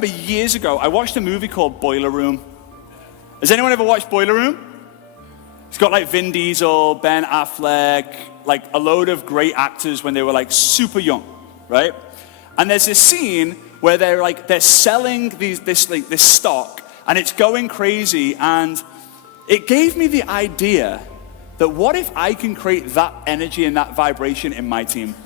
remember years ago, I watched a movie called Boiler Room. Has anyone ever watched Boiler Room? It's got like Vin Diesel, Ben Affleck, like a load of great actors when they were like super young, right? And there's this scene where they're selling this stock, and it's going crazy, and it gave me the idea that what if I can create that energy and that vibration in my team?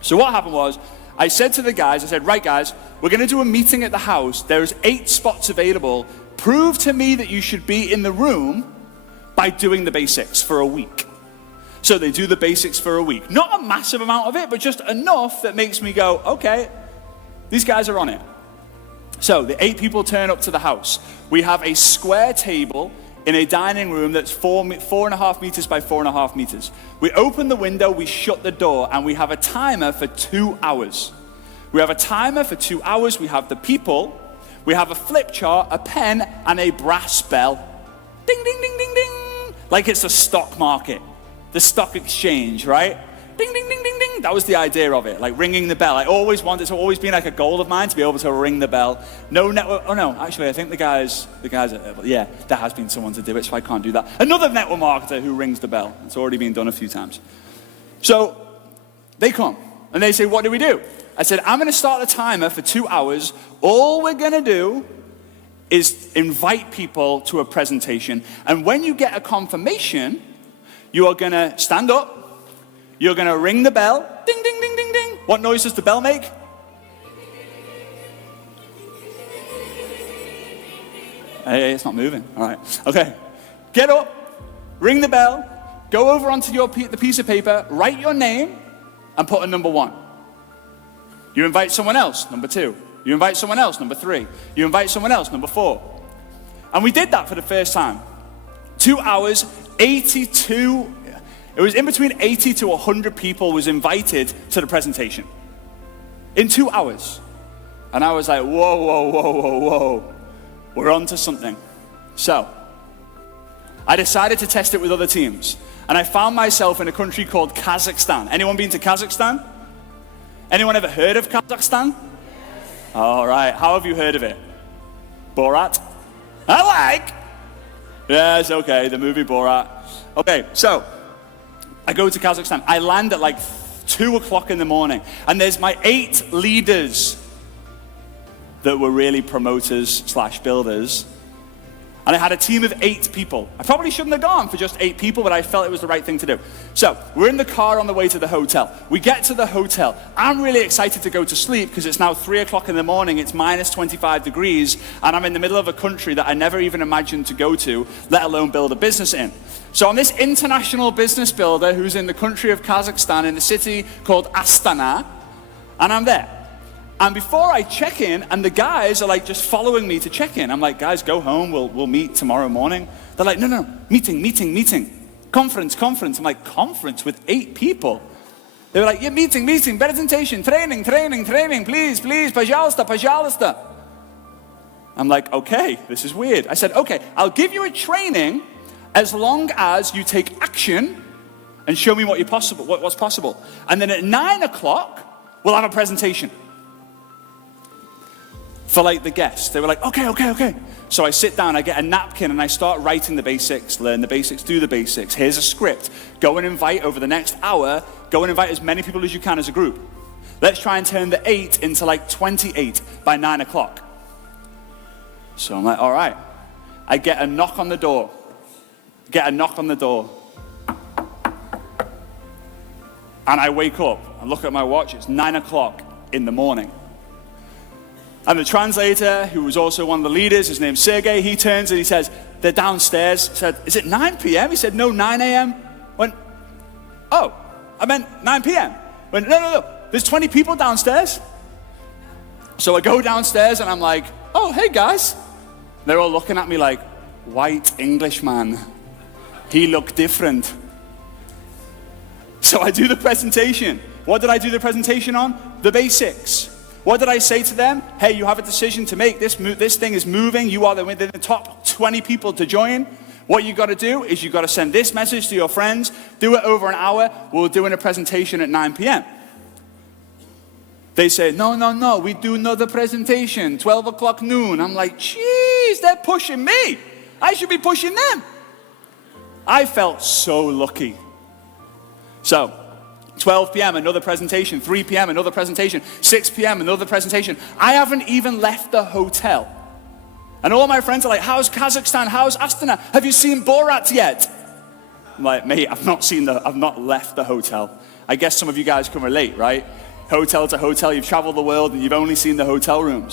So what happened was, I said to the guys, I said, right guys, we're gonna do a meeting at the house. There's 8 spots available. Prove to me that you should be in the room by doing the basics for a week. So they do the basics for a week. Not a massive amount of it, but just enough that makes me go, okay, these guys are on it. So the 8 people turn up to the house. We have a square table in a dining room that's 4.5 meters by 4.5 meters. We open the window, we shut the door, and we have a timer for 2 hours. We have a timer for 2 hours. We have the people, we have a flip chart, a pen, and a brass bell. Ding, ding, ding, ding, ding. Like it's the stock market, the stock exchange, right? Ding, ding, ding, ding, ding. That was the idea of it, like ringing the bell. I always wanted, it's always been like a goal of mine to be able to ring the bell. No network, oh no, actually I think the guys, yeah, there has been someone to do it, so I can't do that. Another network marketer who rings the bell. It's already been done a few times. So they come and they say, what do we do? I said, I'm gonna start the timer for 2 hours. All we're gonna do is invite people to a presentation. And when you get a confirmation, you are gonna stand up, you're gonna ring the bell, ding, ding, ding, ding, ding. What noise does the bell make? Hey, it's not moving, all right. Okay, get up, ring the bell, go over onto the piece of paper, write your name, and put a number 1. You invite someone else, number 2. You invite someone else, number 3. You invite someone else, number 4. And we did that for the first time. 2 hours, 82, it was in between 80 to 100 people was invited to the presentation. In 2 hours. And I was like, whoa, whoa, whoa, whoa, whoa. We're on to something. So, I decided to test it with other teams. And I found myself in a country called Kazakhstan. Anyone been to Kazakhstan? Anyone ever heard of Kazakhstan? All right, how have you heard of it? Borat? I like. Yes, okay, the movie Borat. Okay, so I go to Kazakhstan. I land at like 2 o'clock in the morning, and there's my 8 leaders that were really promoters / builders. And I had a team of 8 people. I probably shouldn't have gone for just 8 people, but I felt it was the right thing to do. So we're in the car on the way to the hotel. We get to the hotel. I'm really excited to go to sleep because it's now 3 o'clock in the morning. It's minus 25 degrees, and I'm in the middle of a country that I never even imagined to go to, let alone build a business in. So I'm this international business builder who's in the country of Kazakhstan in a city called Astana, and I'm there. And before I check in, and the guys are like just following me to check in. I'm like, guys, go home, we'll meet tomorrow morning. They're like, no, meeting. Conference. I'm like, conference with 8 people? They were like, yeah, meeting, presentation, training, please, пожалуйста. I'm like, okay, this is weird. I said, okay, I'll give you a training as long as you take action and show me what's possible. And then at 9 o'clock, we'll have a presentation. For like the guests. They were like, okay. So I sit down, I get a napkin, and I start writing the basics, learn the basics, do the basics. Here's a script. Go and invite over the next hour, go and invite as many people as you can as a group. Let's try and turn the 8 into like 28 by 9 o'clock. So I'm like, all right. I get a knock on the door. And I wake up, I look at my watch, it's 9 o'clock in the morning. And the translator, who was also one of the leaders, his name's Sergey, he turns and he says, they're downstairs. I said, is it 9 p.m.? He said, no, 9 a.m. Went, oh, I meant 9 p.m. Went, no, there's 20 people downstairs. So I go downstairs and I'm like, oh, hey guys. They're all looking at me like, white Englishman. He looked different. So I do the presentation. What did I do the presentation on? The basics. What did I say to them? Hey, you have a decision to make. This thing is moving. You are within the top 20 people to join. What you got to do is you got to send this message to your friends. Do it over an hour. We're doing a presentation at 9 p.m. They say, no, we do another presentation, 12 o'clock noon. I'm like, geez, they're pushing me. I should be pushing them. I felt so lucky. So, 12 p.m., another presentation. 3 p.m., another presentation. 6 p.m., another presentation. I haven't even left the hotel. And all my friends are like, how's Kazakhstan? How's Astana? Have you seen Borat yet? I'm like, mate, I've not left the hotel. I guess some of you guys can relate, right? Hotel to hotel, you've traveled the world and you've only seen the hotel rooms.